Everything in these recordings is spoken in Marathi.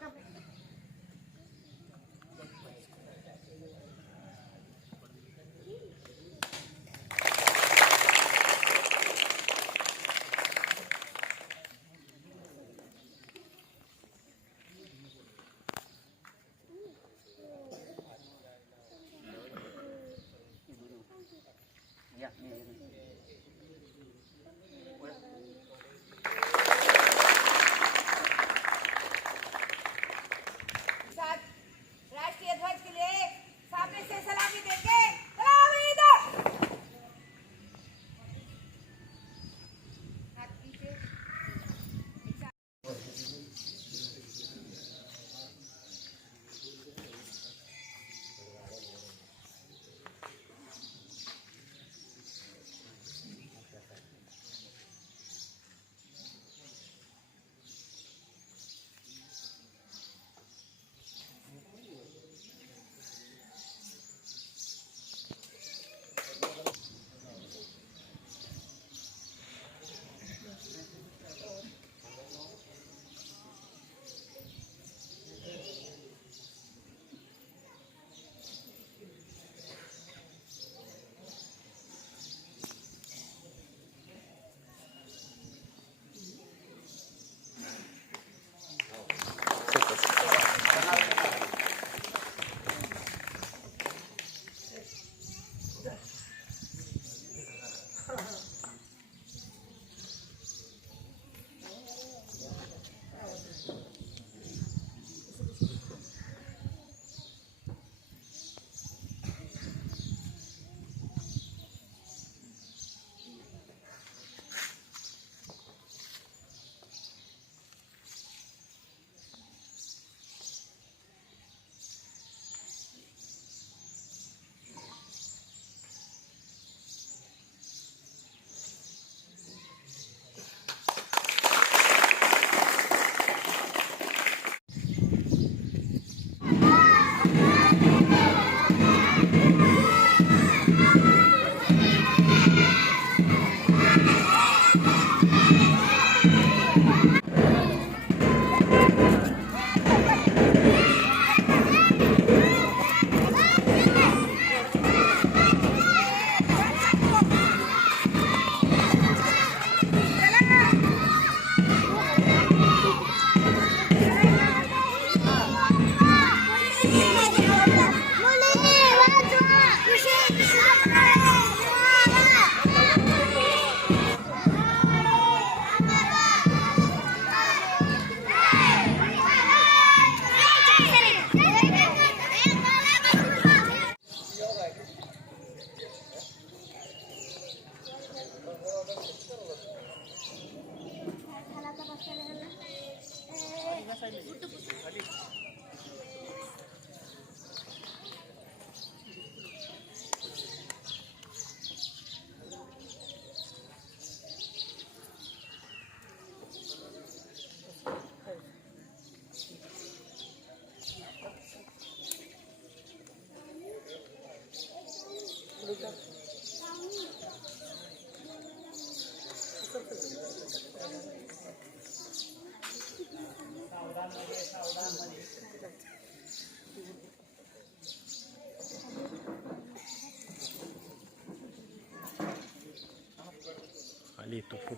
déjame.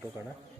तो फोटो काढा.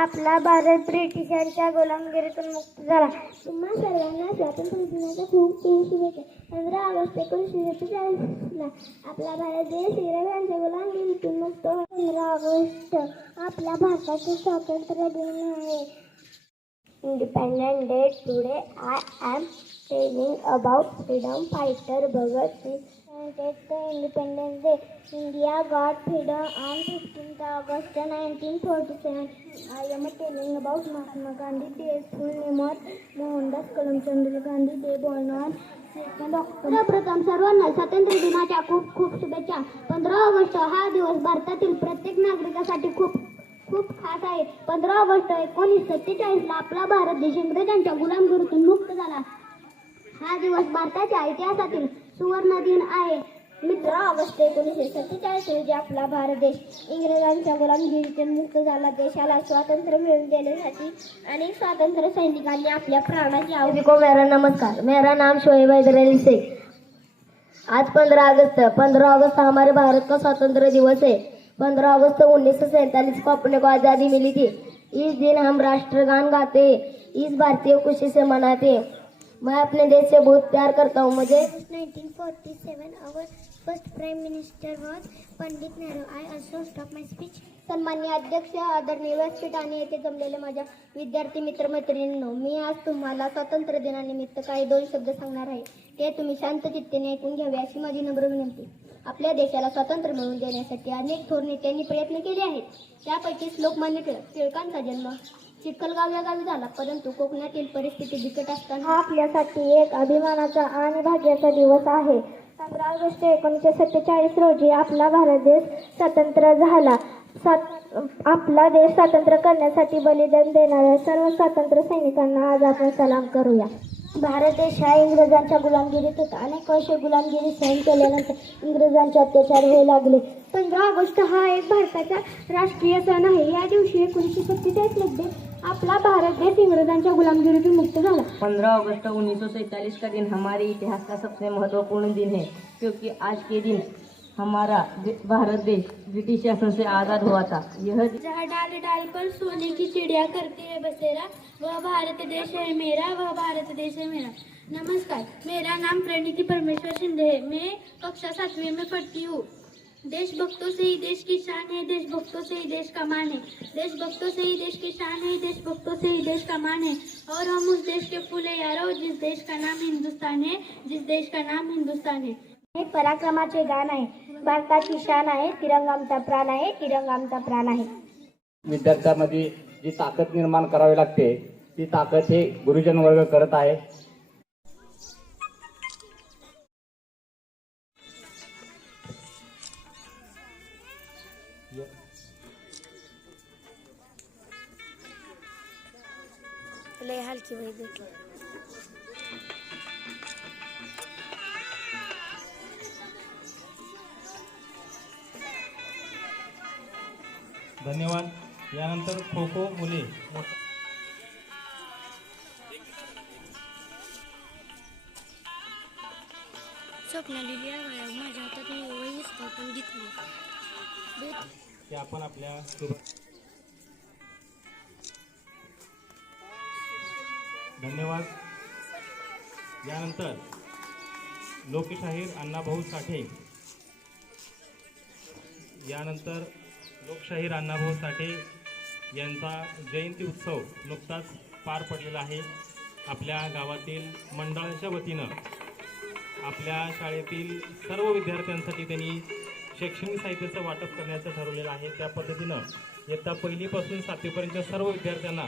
आपला भारत ब्रिटिशांच्या गुलामगिरीतून मुक्त झाला. तुम्हा सर्वांना स्वातंत्र्य दिनाच्या खूप खूप शुभेच्छा. पंधरा ऑगस्ट एकोणीसशे सत्तेचाळीसला आपला भारत देश इंग्रजांच्या गुलामगिरीतून मुक्त पंधरा ऑगस्ट आपला भारताचे स्वातंत्र्य दिन आहे. Independent day today I am telling about freedom fighter Bhagat Singh It's the Independence Day. India got freedom on 15th August 1947. I am telling about Mahatma Gandhi Day. Full name was Mohandas Karamchandra Gandhi Day born on second प्रथम सर्वांना स्वातंत्र्य दिनाच्या खूप खूप शुभेच्छा पंधरा ऑगस्ट हा दिवस भारतातील प्रत्येक नागरिकासाठी खूप खूप खास आहे पंधरा ऑगस्ट एकोणीस सत्तेचाळीसला आपला भारत देश इंग्रजांच्या गुलामगिरीतून मुक्त झाला हा दिवस भारताच्या इतिहासातील सुवर्ण दिन आहे. मित्र ऑगस्ट एकोणीसशे सत्तेचाळीस रोजी आपला भारत देश इंग्रजांच्या गुलामगिरीतून मुक्त झाला. देशाला स्वातंत्र्य मिळवून देण्यासाठी अनेक स्वातंत्र्य सैनिकांनी आपल्या प्राणाची आहुती को मेरा नमस्कार. मेरा नाम शोएब हैदर से शेख. आज पंद्रह अगस्त पंद्रह अगस्त हमारे भारत का स्वतंत्र दिवस है पंद्रह अगस्त उन्नीस सौ सैंतालीस को अपने को आज़ादी मिली थी. इस दिन हम राष्ट्रगान गाते इस भारतीय खुशी से मनाते हैं. मैं अपने देश से बहुत प्यार करता हूँ मुझे 1947 our first prime minister was Pandit Nehru I also stop my speech. सन्मान्य अध्यक्ष आदरणीय व्यासपीठाने येथे जमलेले माझ्या विद्यार्थी मित्र मैत्रिणींनो मी आज तुम्हाला स्वातंत्र्य दिनानिमित्त काही दोन शब्द सांगणार आहे. ते तुम्ही शांत चित्तेने ऐकून घ्यावे अशी माझी नम्र विनंती. आपल्या देशाला स्वातंत्र्य मिळवून देण्यासाठी अनेक थोर नेत्यांनी प्रयत्न केले आहेत. त्यापैकीच लोकमान्य टिळक टिळकांचा जन्म चिखलगाव या गावी झाला परंतु कोकणातील परिस्थिती बिकट असताना हा आपल्यासाठी एक अभिमानाचा आणि भाग्याचा दिवस आहे. पंधरा ऑगस्ट एकोणीसशे सत्तेचाळीस रोजी आपला भारत देश स्वतंत्र झाला. स्वात आपला देश स्वतंत्र करण्यासाठी बलिदान देणाऱ्या सर्व स्वातंत्र्य सैनिकांना आज आपण सलाम करूया. भारत देश हा इंग्रजांच्या गुलामगिरीत होता. अनेक वर्षे गुलामगिरी सहन केल्यानंतर इंग्रजांचे अत्याचार होऊ लागले. पंधरा ऑगस्ट हा एक भारताचा राष्ट्रीय सण आहे. या दिवशी एकोणीसशे सत्तेचाळीसमध्ये आपला भारत देश इंग्रजांच्या गुलामगिरीतून मुक्त झाला. 15 अगस्त 1947 का दिन हमारे इतिहास का सबसे महत्त्वपूर्ण दिन है? क्योंकि आज के दिन हमारा दे- भारत देश ब्रिटिश शासन से आज़ाद हुआ था। यह जहाँ डाल डाल पर सोने की चिड़िया करती है बसेरा वह भारत देश है मेरा वह भारत देश है मेरा। नमस्कार मेरा नाम प्रणीति परमेश्वर शिंदे है। मैं कक्षा सातवीं में पढ़ती हूँ। देशभक्तों से ही देश की शान है देशभक्तों से ही देश का मान है। देशभक्तों से ही देश की शान है देशभक्तों से ही देश का मान है। और हम उस देश के फूले यारो जिस देश का नाम हिंदुस्तान है जिस देश का नाम हिंदुस्तान है। हे पराक्रमाचे गाण आहे भारताची शान आहे तिरंगा आमचा प्राण आहे तिरंगा आमचा प्राण आहे. विद्यार्थ्यांमध्ये जी ताकद निर्माण करावी लागते ती ताकद हे गुरुजन वर्ग करत आहे. धन्यवाद. यानंतर खो खो मुले. स्वप्नाली माझ्या हातात वही पण घेतली आपण आपल्या धन्यवाद. यानंतर लोकशाहीर अण्णाभाऊ साठे. यानंतर लोकशाहीर अण्णाभाऊ साठे यांचा जयंती उत्सव नुकताच पार पडलेला आहे. आपल्या गावातील मंडळाच्या वतीनं आपल्या शाळेतील सर्व विद्यार्थ्यांसाठी त्यांनी शैक्षणिक साहित्याचं वाटप करण्याचं ठरवलेलं आहे. त्या पद्धतीनं इयत्ता पहिलीपासून सातवीपर्यंतच्या सर्व विद्यार्थ्यांना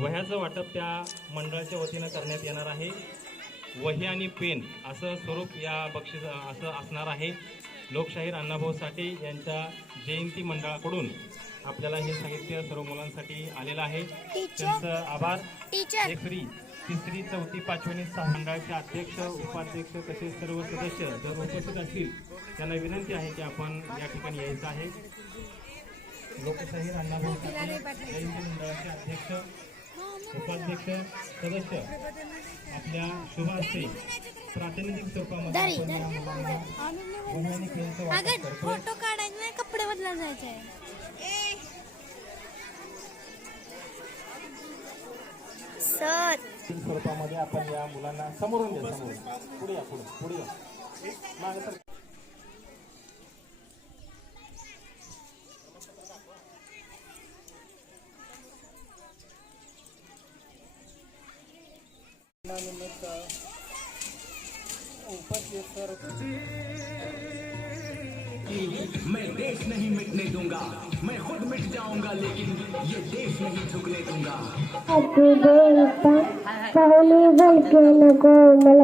वह्याचं वाटप त्या मंडळाच्या वतीनं करण्यात येणार आहे. वही आणि पेन असं स्वरूप या बक्षीस असं असणार आहे. लोकशाहीर अण्णाभाऊ साठे यांच्या जयंती मंडळाकडून आपल्याला हे साहित्य सर्व मुलांसाठी आलेलं आहे. त्यांचं आभार. फ्री तिसरी चौथी पाचवी आणि सहा मंडळाचे अध्यक्ष उपाध्यक्ष तसेच सर्व सदस्य जर उपस्थित असतील त्यांना विनंती आहे की आपण या ठिकाणी यायचं आहे. लोकशाहीर अण्णाभाऊ साठे जयंती मंडळाचे अध्यक्ष उपाध्यक्ष सदस्य आपल्या शुभ हस्ते प्रातिनिधिक स्वरूपामध्ये. फोटो काढायचे नाही कपडे बदला जायचे स्वरूपामध्ये आपण या मुलांना समोरून समोरून. पुढे या पुढे पुढे या. കോമല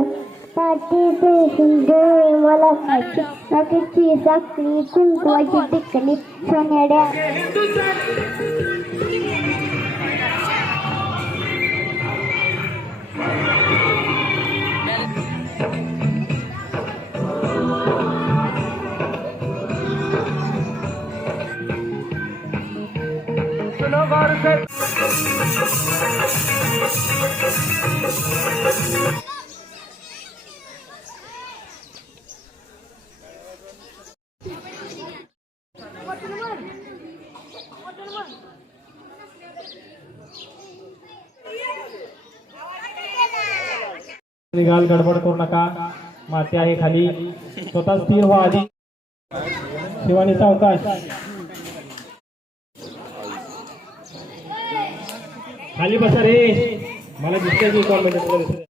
പാട്ടി പേശും ജയമല സഖി സഖി കുങ്കുവ ചിട്ടിക്കണി സൊനയുടെ सुनो गौर से। गडबड करू नका. माती आहे खाली. स्वतः स्थिर व्हा आधी. शिवानीचा अवकाश खाली बसा रे. मला दिसतंय की कॉमेंट